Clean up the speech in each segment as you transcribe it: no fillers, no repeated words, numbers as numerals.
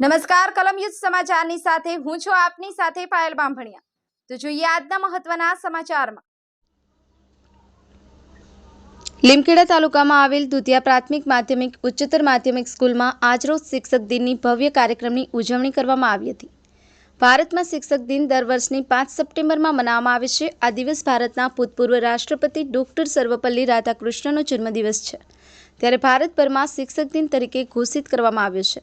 નમસ્કાર કલમ યુદ્ધ સમાચારની સાથે હું છું આપની સાથે પાયલ બાંભણિયા। તો જોઈએ આજના મહત્વના સમાચારમાં। લીમખેડા તાલુકામાં આવેલ દુધિયા પ્રાથમિક માધ્યમિક ઉચ્ચતર માધ્યમિક સ્કૂલમાં આજરોજ શિક્ષક દિનની ભવ્ય કાર્યક્રમની ઉજવણી કરવામાં આવી હતી। ભારતમાં શિક્ષક દિન દર વર્ષની 5 સપ્ટેમ્બરમાં મનાવવામાં આવે છે। આ દિવસ ભારતના ભૂતપૂર્વ રાષ્ટ્રપતિ ડોક્ટર સર્વપલ્લી રાધાકૃષ્ણનનો જન્મદિવસ છે, ત્યારે ભારતભરમાં શિક્ષક દિન તરીકે ઘોષિત કરવામાં આવ્યો છે।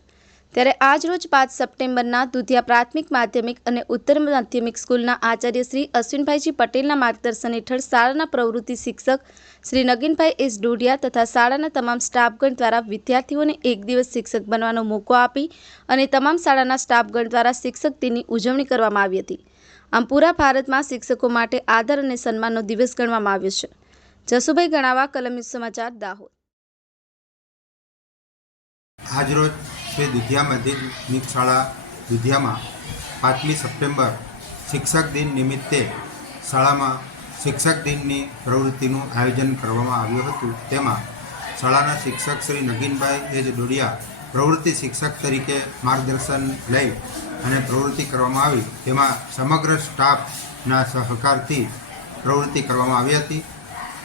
ત્યારે આજરોજ 5 સપ્ટેમ્બરના દુધિયા પ્રાથમિક માધ્યમિક અને ઉત્તર માધ્યમિક સ્કૂલના આચાર્ય શ્રી અશ્વિનભાઈજી પટેલના માર્ગદર્શન હેઠળ શાળાના પ્રવૃત્તિ શિક્ષક શ્રી નગીનભાઈ એસ ડોડિયા તથા શાળાના તમામ સ્ટાફગણ દ્વારા વિદ્યાર્થીઓને એક દિવસ શિક્ષક બનવાનો મોકો આપી અને તમામ શાળાના સ્ટાફગણ દ્વારા શિક્ષક દિનની ઉજવણી કરવામાં આવી હતી। આમ પૂરા ભારતમાં શિક્ષકો માટે આદર અને સન્માનનો દિવસ ગણવામાં આવ્યો છે। જસુભાઈ ગણાવા, કલમ યુદ્ધ સમાચાર, દાહોદ। આજરોજ શ્રી દુધિયા માધ્યમિક શાળા દુધિયામાં 5મી સપ્ટેમ્બર શિક્ષક દિન નિમિત્તે શાળામાં શિક્ષક દિનની પ્રવૃત્તિનું આયોજન કરવામાં આવ્યું હતું। તેમાં શાળાના શિક્ષક શ્રી નગીનભાઈ એજ ડોડિયા પ્રવૃત્તિ શિક્ષક તરીકે માર્ગદર્શન લઈ અને પ્રવૃત્તિ કરવામાં આવી। તેમાં સમગ્ર સ્ટાફના સહકારથી પ્રવૃત્તિ કરવામાં આવી હતી।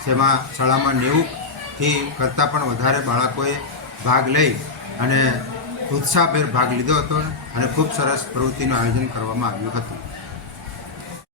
જેમાં શાળામાં 90થી કરતાં પણ વધારે બાળકોએ ભાગ લઈ અને ઉત્સાહભેર ભાગ લીધો હતો અને ખૂબ સરસ પ્રવૃત્તિનું આયોજન કરવામાં આવ્યું હતું।